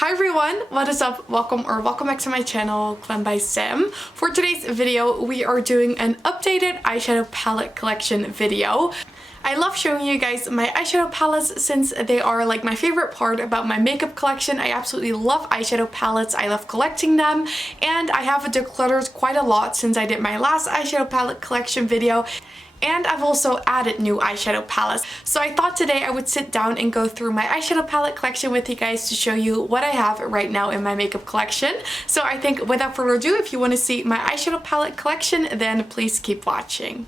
Hi everyone, what is up? Welcome back to my channel, Glam by Sam. For today's video, we are doing an updated eyeshadow palette collection video. I love showing you guys my eyeshadow palettes since they are like my favorite part about my makeup collection. I absolutely love eyeshadow palettes. I love collecting them, and I have decluttered quite a lot since I did my last eyeshadow palette collection video. And I've also added new eyeshadow palettes. So I thought today I would sit down and go through my eyeshadow palette collection with you guys to show you what I have right now in my makeup collection. So I think without further ado, if you want to see my eyeshadow palette collection, then please keep watching.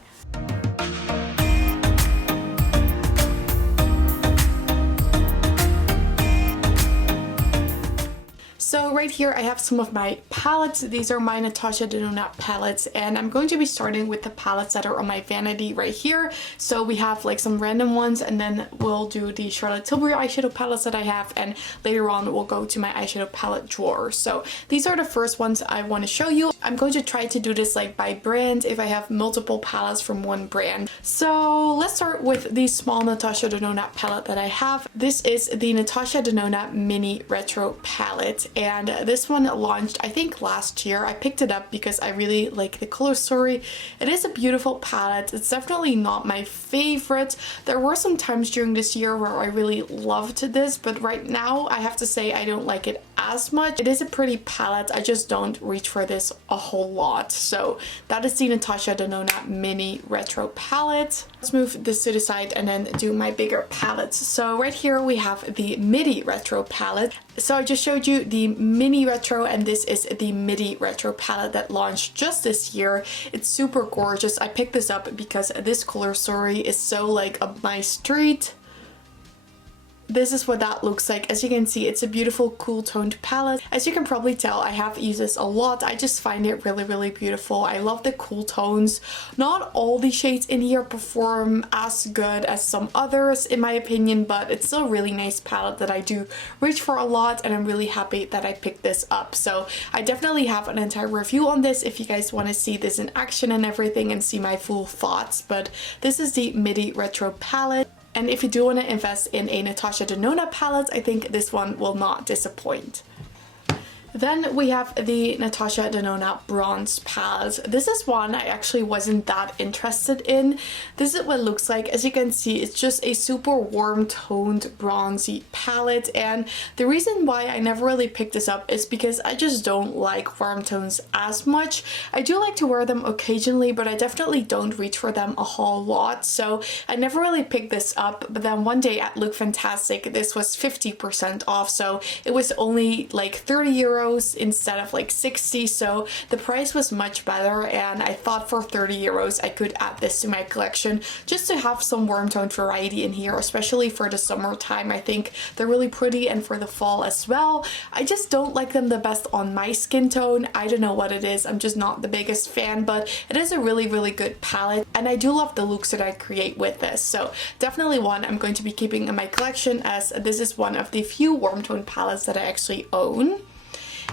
So right here I have some of my palettes. These are my Natasha Denona palettes, and I'm going to be starting with the palettes that are on my vanity right here. So we have like some random ones, and then we'll do the Charlotte Tilbury eyeshadow palettes that I have, and later on we'll go to my eyeshadow palette drawer. So these are the first ones I want to show you. I'm going to try to do this like by brand if I have multiple palettes from one brand. So let's start with the small Natasha Denona palette that I have. This is the Natasha Denona Mini Retro palette. And this one launched I think last year. I picked it up because I really like the color story. It is a beautiful palette. It's definitely not my favorite. There were some times during this year where I really loved this, but right now I have to say I don't like it as much. It is a pretty palette. I just don't reach for this a whole lot. So that is the Natasha Denona Mini Retro palette. Let's move this to the side and then do my bigger palettes. So right here we have the Midi Retro palette. So I just showed you the Mini Retro, and this is the Midi Retro palette that launched just this year. It's super gorgeous. I picked this up because this color story is so like up my street. This is what that looks like. As you can see, it's a beautiful cool toned palette. As you can probably tell, I have used this a lot. I just find it really beautiful. I love the cool tones. Not all the shades in here perform as good as some others in my opinion, but it's still a really nice palette that I do reach for a lot, and I'm really happy that I picked this up. So I definitely have an entire review on this if you guys want to see this in action and everything and see my full thoughts. But this is the Midi Retro palette. And if you do want to invest in a Natasha Denona palette, I think this one will not disappoint. Then we have the Natasha Denona Bronze palette. This is one I actually wasn't that interested in. This is what it looks like. As you can see, it's just a super warm toned bronzy palette, and the reason why I never really picked this up is because I just don't like warm tones as much. I do like to wear them occasionally, but I definitely don't reach for them a whole lot, so I never really picked this up. But then one day at Look Fantastic, this was 50% off, so it was only like 30 euros instead of like 60, so the price was much better, and I thought for 30 euros I could add this to my collection just to have some warm tone variety in here, especially for the summertime. I think they're really pretty, and for the fall as well. I just don't like them the best on my skin tone. I don't know what it is. I'm just not the biggest fan, but it is a really good palette, and I do love the looks that I create with this. So definitely one I'm going to be keeping in my collection, as this is one of the few warm tone palettes that I actually own.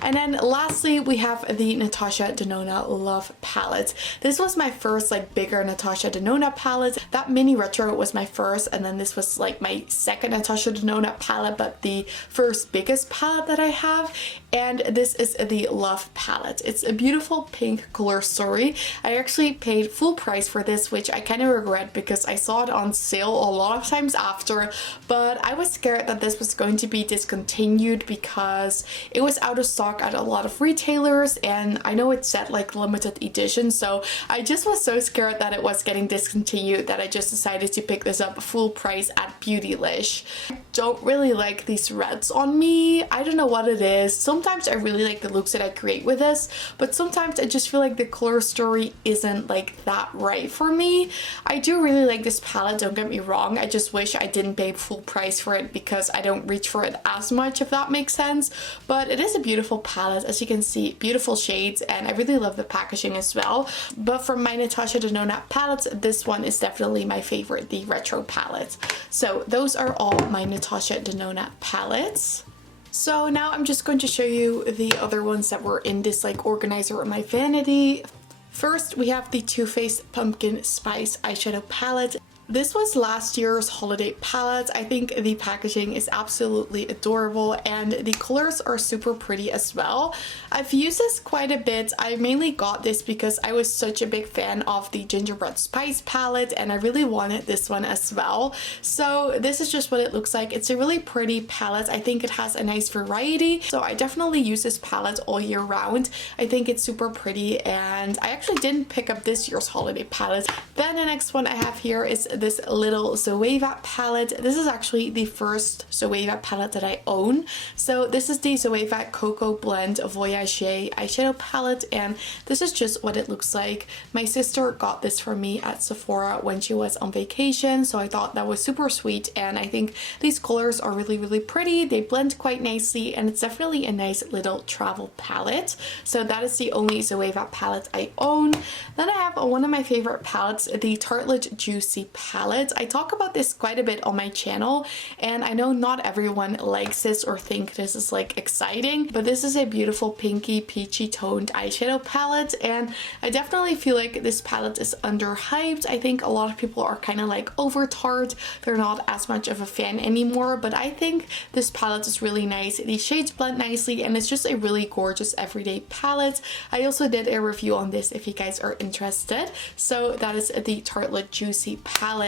And then lastly, we have the Natasha Denona Love palette. This was my first like bigger Natasha Denona palette. That Mini Retro was my first, and then this was like my second Natasha Denona palette, but the first biggest palette that I have. And this is the Love palette. It's a beautiful pink color story. I actually paid full price for this, which I kind of regret because I saw it on sale a lot of times after, but I was scared that this was going to be discontinued because it was out of stock at a lot of retailers, and I know it said like limited edition, so I just was so scared that it was getting discontinued that I just decided to pick this up full price at Beautylish. I don't really like these reds on me. I don't know what it is. Sometimes I really like the looks that I create with this, but sometimes I just feel like the color story isn't like that right for me. I do really like this palette, don't get me wrong. I just wish I didn't pay full price for it because I don't reach for it as much, if that makes sense. But it is a beautiful palette. As you can see, beautiful shades, and I really love the packaging as well. But from my Natasha Denona palettes, this one is definitely my favorite, the Retro palette. So those are all my Natasha Denona palettes. So now I'm just going to show you the other ones that were in this like organizer on my vanity. First, we have the Too Faced Pumpkin Spice eyeshadow palette. This was last year's holiday palette. I think the packaging is absolutely adorable and the colors are super pretty as well. I've used this quite a bit. I mainly got this because I was such a big fan of the Gingerbread Spice palette and I really wanted this one as well. So this is just what it looks like. It's a really pretty palette. I think it has a nice variety. So I definitely use this palette all year round. I think it's super pretty and I actually didn't pick up this year's holiday palette. Then the next one I have here is this little Zoeva palette. This is actually the first Zoeva palette that I own. So this is the Zoeva Cocoa Blend Voyage eyeshadow palette and this is just what it looks like. My sister got this for me at Sephora when she was on vacation, so I thought that was super sweet and I think these colors are really pretty. They blend quite nicely and it's definitely a nice little travel palette. So that is the only Zoeva palette I own. Then I have one of my favorite palettes, the Tartelette Juicy palette. I talk about this quite a bit on my channel and I know not everyone likes this or think this is like exciting, but this is a beautiful pinky peachy toned eyeshadow palette and I definitely feel like this palette is underhyped. I think a lot of people are kind of like over Tarte. They're not as much of a fan anymore, but I think this palette is really nice. The shades blend nicely and it's just a really gorgeous everyday palette. I also did a review on this if you guys are interested. So that is the Tartelette Juicy palette.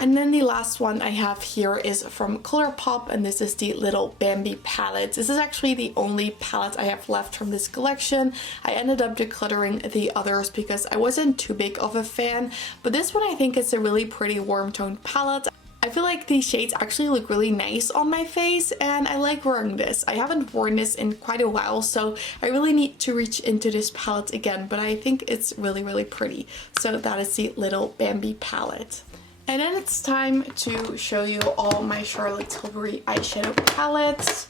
And then the last one I have here is from ColourPop and this is the Little Bambi palette. This is actually the only palette I have left from this collection. I ended up decluttering the others because I wasn't too big of a fan, but this one I think is a really pretty warm toned palette. I feel like these shades actually look really nice on my face and I like wearing this. I haven't worn this in quite a while, so I really need to reach into this palette again, but I think it's really pretty. So that is the Little Bambi palette. And then it's time to show you all my Charlotte Tilbury eyeshadow palettes.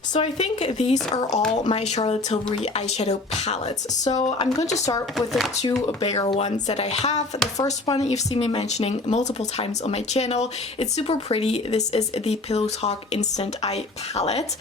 So I think these are all my Charlotte Tilbury eyeshadow palettes. So I'm going to start with the two bigger ones that I have. The first one you've seen me mentioning multiple times on my channel. It's super pretty. This is the Pillow Talk Instant Eye palette.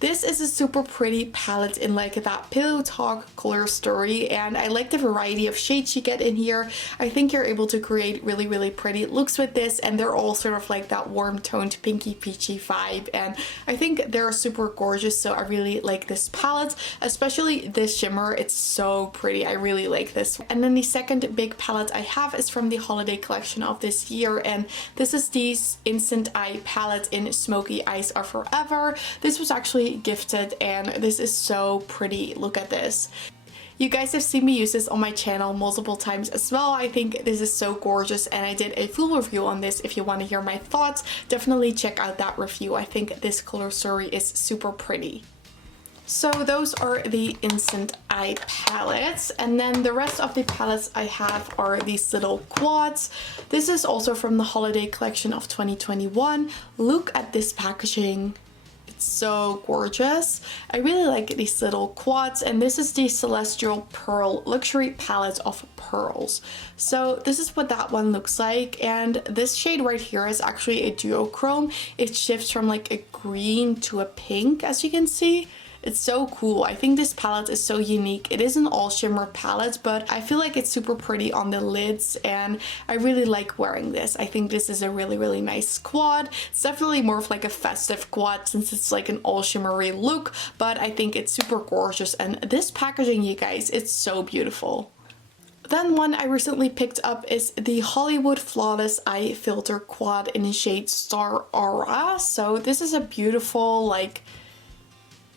This is a super pretty palette in like that Pillow Talk color story and I like the variety of shades you get in here. I think you're able to create really pretty looks with this and they're all sort of like that warm toned pinky peachy vibe and I think they're super gorgeous, so I really like this palette, especially this shimmer. It's so pretty. I really like this. And then the second big palette I have is from the holiday collection of this year and this is the Instant Eye palette in Smokey Eyes Are Forever. This was actually gifted and this is so pretty. Look at this. You guys have seen me use this on my channel multiple times as well. I think this is so gorgeous and I did a full review on this. If you want to hear my thoughts, definitely check out that review. I think this color story is super pretty. So those are the Instant Eye palettes, and then the rest of the palettes I have are these little quads. This is also from the holiday collection of 2021. Look at this packaging. So gorgeous. I really like these little quads, and this is the Celestial Pearl Luxury Palette of Pearls. So this is what that one looks like, and this shade right here is actually a duochrome. It shifts from like a green to a pink, as you can see. It's so cool. I think this palette is so unique. It is an all shimmer palette, but I feel like it's super pretty on the lids and I really like wearing this. I think this is a really nice quad. It's definitely more of like a festive quad since it's like an all shimmery look, but I think it's super gorgeous, and this packaging, you guys, it's so beautiful. Then one I recently picked up is the Hollywood Flawless Eye Filter Quad in the shade Star Aura. So this is a beautiful like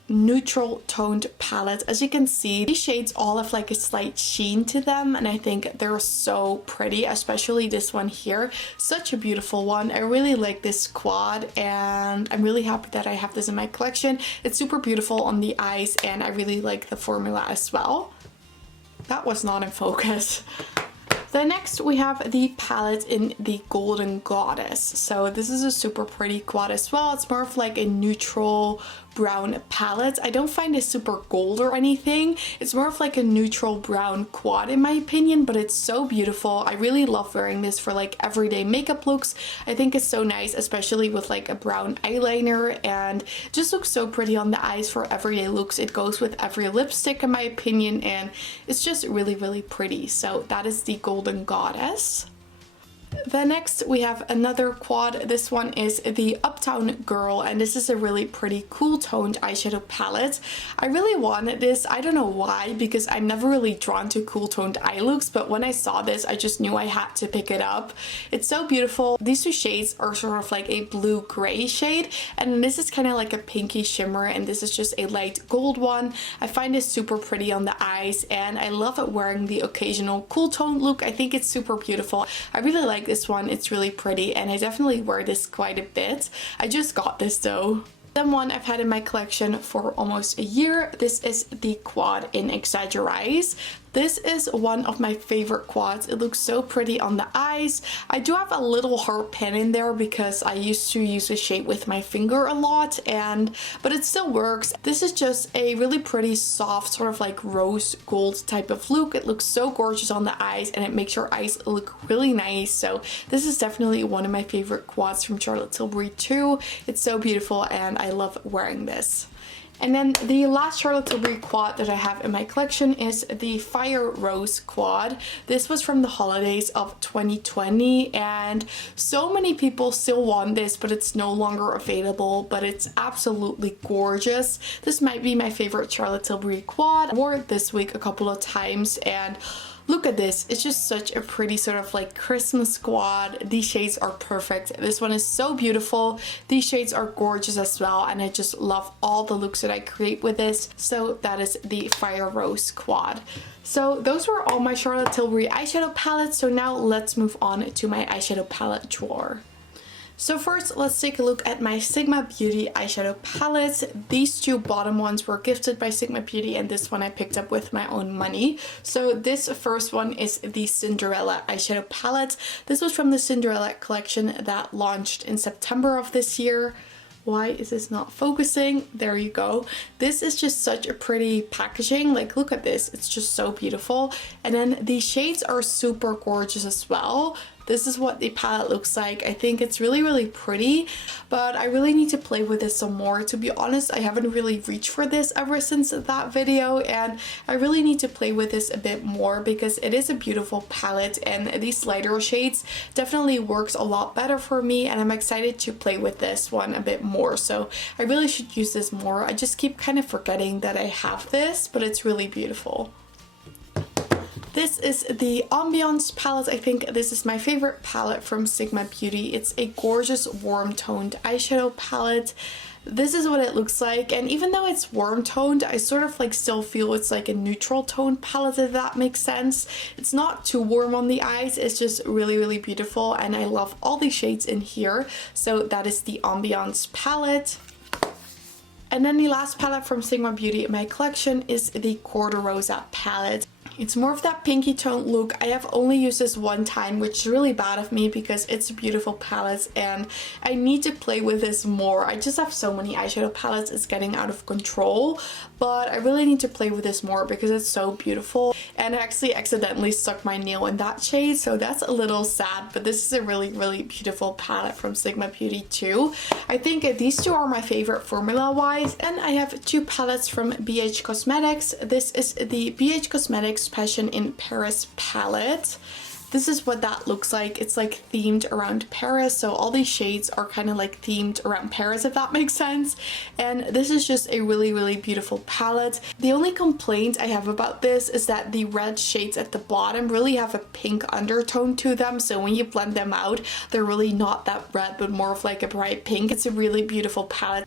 neutral toned palette. As you can see, these shades all have like a slight sheen to them and I think they're so pretty, especially this one here. Such a beautiful one. I really like this quad and I'm really happy that I have this in my collection. It's super beautiful on the eyes and I really like the formula as well. That was not in focus. Then next we have the palette in the Golden Goddess. So this is a super pretty quad as well. It's more of like a neutral brown palette. I don't find it super gold or anything. It's more of like a neutral brown quad in my opinion, but it's so beautiful. I really love wearing this for like everyday makeup looks. I think it's so nice, especially with like a brown eyeliner, and it just looks so pretty on the eyes for everyday looks. It goes with every lipstick in my opinion, and it's just really pretty. So that is the Golden Goddess. Then next we have another quad. This one is the Uptown Girl, and this is a really pretty cool toned eyeshadow palette. I really wanted this. I don't know why, because I'm never really drawn to cool toned eye looks, but when I saw this I just knew I had to pick it up. It's so beautiful. These two shades are sort of like a blue gray shade, and this is kind of like a pinky shimmer, and this is just a light gold one. I find this super pretty on the eyes, and I love it wearing the occasional cool tone look. I think it's super beautiful. I really like this one. It's really pretty, and I definitely wear this quite a bit. I just got this though. Then one I've had in my collection for almost a year. This is the quad in Exaggerize. This is one of my favorite quads. It looks so pretty on the eyes. I do have a little heart pen in there because I used to use the shade with my finger a lot, but it still works. This is just a really pretty soft sort of like rose gold type of look. It looks so gorgeous on the eyes, and it makes your eyes look really nice. So this is definitely one of my favorite quads from Charlotte Tilbury too. It's so beautiful, and I love wearing this. And then the last Charlotte Tilbury quad that I have in my collection is the Fire Rose quad. This was from the holidays of 2020, and so many people still want this, but it's no longer available, but it's absolutely gorgeous. This might be my favorite Charlotte Tilbury quad. I wore it this week a couple of times, and look at this. It's just such a pretty sort of like Christmas quad. These shades are perfect. This one is so beautiful. These shades are gorgeous as well, and I just love all the looks that I create with this. So that is the Fire Rose quad. So those were all my Charlotte Tilbury eyeshadow palettes. So now let's move on to my eyeshadow palette drawer. So first, let's take a look at my Sigma Beauty eyeshadow palettes. These two bottom ones were gifted by Sigma Beauty, and this one I picked up with my own money. So this first one is the Cinderella eyeshadow palette. This was from the Cinderella collection that launched in September of this year. Why is this not focusing? There you go. This is just such a pretty packaging. Like, look at this. It's just so beautiful. And then the shades are super gorgeous as well. This is what the palette looks like. I think it's really, really pretty, but I really need to play with this some more. To be honest, I haven't really reached for this ever since that video, and I really need to play with this a bit more because it is a beautiful palette, and these lighter shades definitely works a lot better for me, and I'm excited to play with this one a bit more. So I really should use this more. I just keep kind of forgetting that I have this, but it's really beautiful. This is the Ambiance palette. I think this is my favorite palette from Sigma Beauty. It's a gorgeous warm toned eyeshadow palette. This is what it looks like, and even though it's warm toned, I sort of like still feel it's like a neutral tone palette, if that makes sense. It's not too warm on the eyes, it's just really, really beautiful, and I love all the shades in here. So that is the Ambiance palette. And then the last palette from Sigma Beauty in my collection is the Corte Rosa palette. It's more of that pinky tone look. I have only used this one time, which is really bad of me because it's a beautiful palette and I need to play with this more. I just have so many eyeshadow palettes, it's getting out of control, but I really need to play with this more because it's so beautiful. And I actually accidentally stuck my nail in that shade, so that's a little sad, but this is a really, really beautiful palette from Sigma Beauty too. I think these two are my favorite formula wise, and I have two palettes from BH Cosmetics. This is the BH Cosmetics Passion in Paris palette. This is what that looks like. It's like themed around Paris, so all these shades are kind of like themed around Paris, if that makes sense. And this is just a really, really beautiful palette. The only complaint I have about this is that the red shades at the bottom really have a pink undertone to them, so when you blend them out, they're really not that red, but more of like a bright pink. It's a really beautiful palette.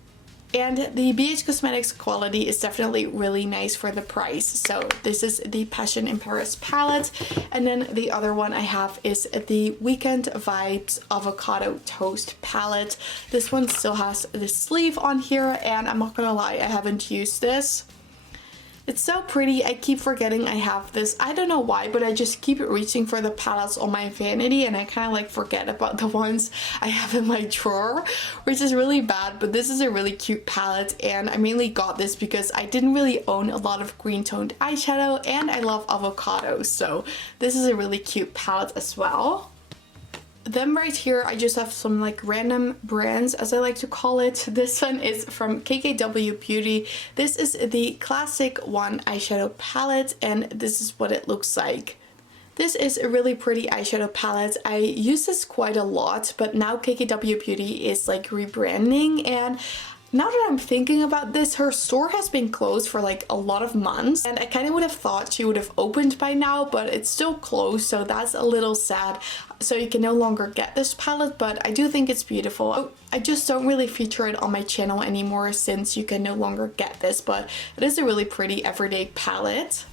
And the BH Cosmetics quality is definitely really nice for the price. So this is the Passion in Paris palette. And then the other one I have is the Weekend Vibes Avocado Toast palette. This one still has the sleeve on here, and I'm not gonna lie, I haven't used this. It's so pretty. I keep forgetting I have this. I don't know why, but I just keep reaching for the palettes on my vanity and I kind of like forget about the ones I have in my drawer, which is really bad, but this is a really cute palette and I mainly got this because I didn't really own a lot of green toned eyeshadow and I love avocados, so this is a really cute palette as well. Then right here I just have some like random brands, as I like to call it. This one is from KKW Beauty. This is the Classic One eyeshadow palette and this is what it looks like. This is a really pretty eyeshadow palette. I use this quite a lot, but now KKW Beauty is like rebranding, and now that I'm thinking about this, her store has been closed for like a lot of months, and I kind of would have thought she would have opened by now, but it's still closed, so that's a little sad. So you can no longer get this palette, but I do think it's beautiful. I just don't really feature it on my channel anymore since you can no longer get this, but it is a really pretty everyday palette.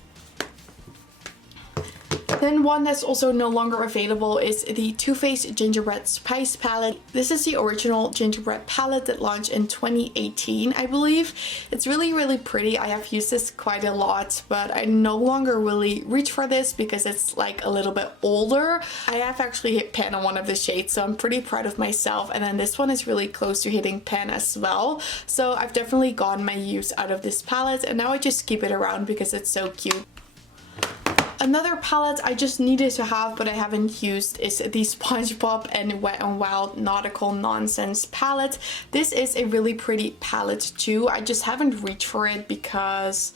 Then one that's also no longer available is the Too Faced Gingerbread Spice palette. This is the original gingerbread palette that launched in 2018, I believe. It's really pretty. I have used this quite a lot, but I no longer really reach for this because it's like a little bit older. I have actually hit pan on one of the shades, so I'm pretty proud of myself. And then this one is really close to hitting pan as well. So I've definitely gotten my use out of this palette, and now I just keep it around because it's so cute. Another palette I just needed to have but I haven't used is the SpongeBob and Wet n Wild Nautical Nonsense palette. This is a really pretty palette too. I just haven't reached for it because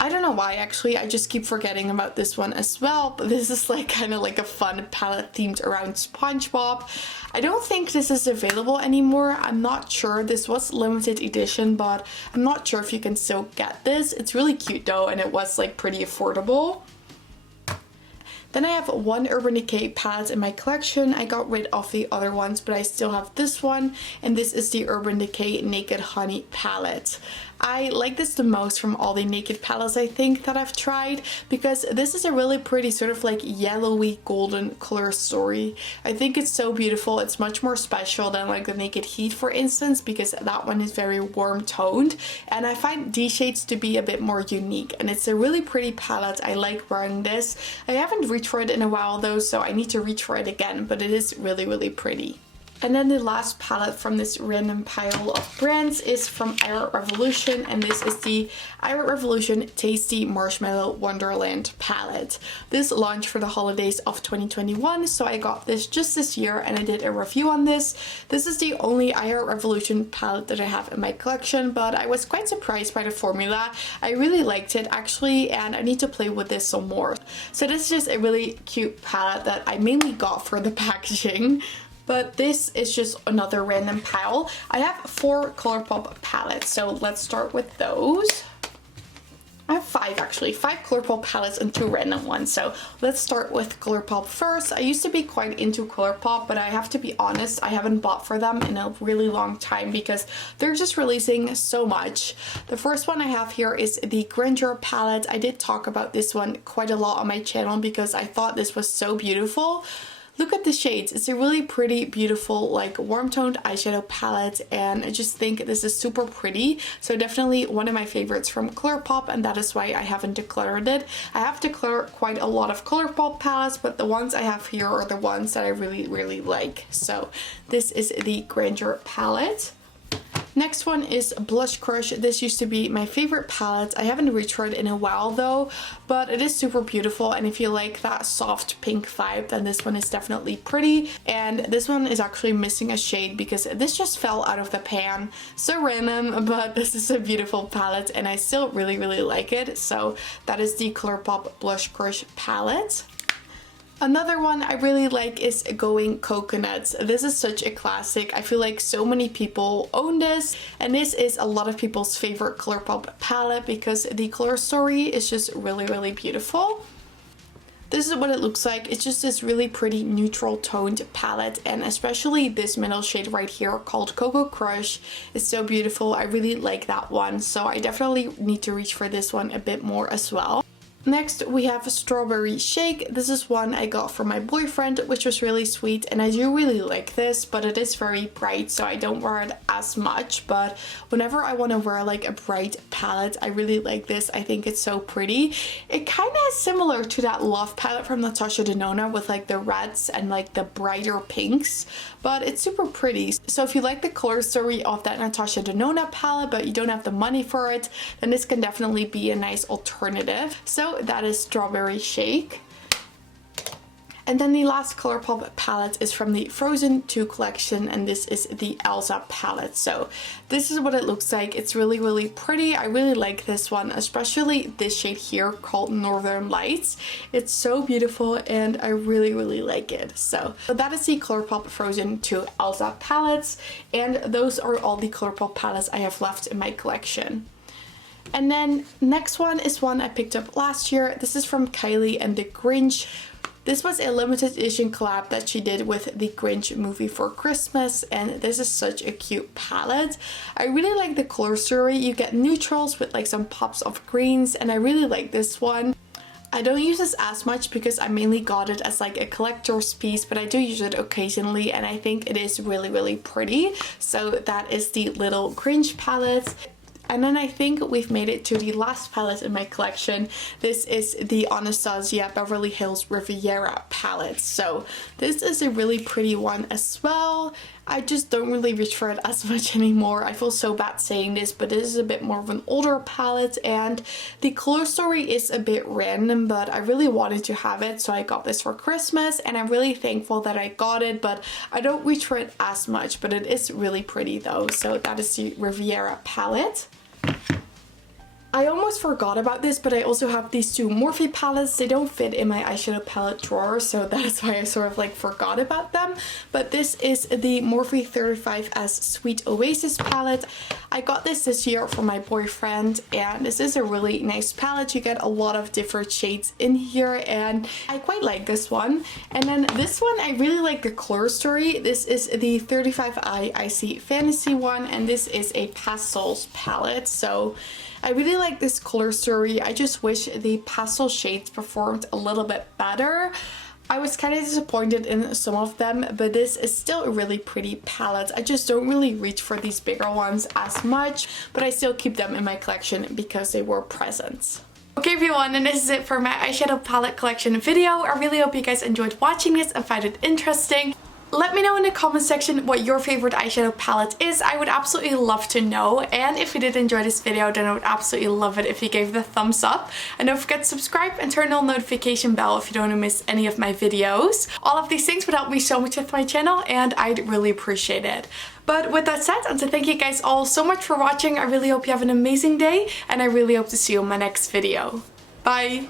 I don't know why actually. I just keep forgetting about this one as well. But this is like kind of like a fun palette themed around SpongeBob. I don't think this is available anymore. I'm not sure. This was limited edition, but I'm not sure if you can still get this. It's really cute though, and it was like pretty affordable. Then I have one Urban Decay palette in my collection. I got rid of the other ones, but I still have this one, and this is the Urban Decay Naked Honey palette. I like this the most from all the Naked palettes I think that I've tried, because this is a really pretty sort of like yellowy golden color story. I think it's so beautiful. It's much more special than like the Naked Heat, for instance, because that one is very warm toned, and I find these shades to be a bit more unique, and it's a really pretty palette. I like wearing this. I haven't reached for it in a while though, so I need to reach for it again, but it is really pretty. And then the last palette from this random pile of brands is from Eyeliner Revolution, and this is the Eyeliner Revolution Tasty Marshmallow Wonderland palette. This launched for the holidays of 2021, so I got this just this year and I did a review on this. This is the only Eyeliner Revolution palette that I have in my collection, but I was quite surprised by the formula. I really liked it actually, and I need to play with this some more. So this is just a really cute palette that I mainly got for the packaging. But this is just another random pile. I have 4 ColourPop palettes, so let's start with those. I have 5 actually, 5 ColourPop palettes and 2 random ones. So let's start with ColourPop first. I used to be quite into ColourPop, but I have to be honest, I haven't bought for them in a really long time because they're just releasing so much. The first one I have here is the Grandeur palette. I did talk about this one quite a lot on my channel because I thought this was so beautiful. Look at the shades. It's a really pretty, beautiful, like warm toned eyeshadow palette, and I just think this is super pretty. So definitely one of my favorites from ColourPop, and that is why I haven't decluttered it. I have decluttered quite a lot of ColourPop palettes, but the ones I have here are the ones that I really like. So this is the Grandeur palette. Next one is Blush Crush. This used to be my favorite palette. I haven't reached for it in a while though, but it is super beautiful, and if you like that soft pink vibe, then this one is definitely pretty. And this one is actually missing a shade because this just fell out of the pan. So random, but this is a beautiful palette and I still really like it. So that is the ColourPop Blush Crush palette. Another one I really like is Going Coconuts. This is such a classic. I feel like so many people own this, and this is a lot of people's favorite ColourPop palette because the color story is just really beautiful. This is what it looks like. It's just this really pretty neutral toned palette, and especially this middle shade right here called Cocoa Crush is so beautiful. I really like that one, so I definitely need to reach for this one a bit more as well. Next we have Strawberry Shake. This is one I got from my boyfriend, which was really sweet, and I do really like this, but it is very bright, so I don't wear it as much. But whenever I want to wear like a bright palette, I really like this. I think it's so pretty. It kind of is similar to that Love palette from Natasha Denona with like the reds and like the brighter pinks, but it's super pretty. So if you like the color story of that Natasha Denona palette but you don't have the money for it, then this can definitely be a nice alternative. So that is Strawberry Shake. And then the last Colourpop palette is from the Frozen 2 collection, and this is the Elsa palette. So this is what it looks like. It's really, really pretty. I really like this one, especially this shade here called Northern Lights. It's so beautiful and I really, really like it. So that is the Colourpop Frozen 2 Elsa palettes, and those are all the Colourpop palettes I have left in my collection. And then next one is one I picked up last year. This is from Kylie and the Grinch. This was a limited edition collab that she did with the Grinch movie for Christmas, and this is such a cute palette. I really like the color story. You get neutrals with like some pops of greens, and I really like this one. I don't use this as much because I mainly got it as like a collector's piece, but I do use it occasionally and I think it is really, really pretty. So that is the little Grinch palette. And then I think we've made it to the last palette in my collection. This is the Anastasia Beverly Hills Riviera palette. So this is a really pretty one as well. I just don't really reach for it as much anymore. I feel so bad saying this, but this is a bit more of an older palette and the color story is a bit random, but I really wanted to have it, so I got this for Christmas and I'm really thankful that I got it, but I don't reach for it as much, but it is really pretty though. So that is the Riviera palette. I almost forgot about this, but I also have these two Morphe palettes. They don't fit in my eyeshadow palette drawer, so that's why I sort of like forgot about them. But this is the Morphe 35S Sweet Oasis palette. I got this year for my boyfriend, and this is a really nice palette. You get a lot of different shades in here, and I quite like this one. And then this one, I really like the color story. This is the 35i Icy Fantasy one, and this is a pastels palette. So I really like this color story. I just wish the pastel shades performed a little bit better. I was kind of disappointed in some of them, but this is still a really pretty palette. I just don't really reach for these bigger ones as much, but I still keep them in my collection because they were presents. Okay everyone, and this is it for my eyeshadow palette collection video. I really hope you guys enjoyed watching this and find it interesting. Let me know in the comment section what your favorite eyeshadow palette is. I would absolutely love to know. And if you did enjoy this video, then I would absolutely love it if you gave it a thumbs up. And don't forget to subscribe and turn on the notification bell if you don't want to miss any of my videos. All of these things would help me so much with my channel and I'd really appreciate it. But with that said, and to thank you guys all so much for watching, I really hope you have an amazing day and I really hope to see you in my next video. Bye!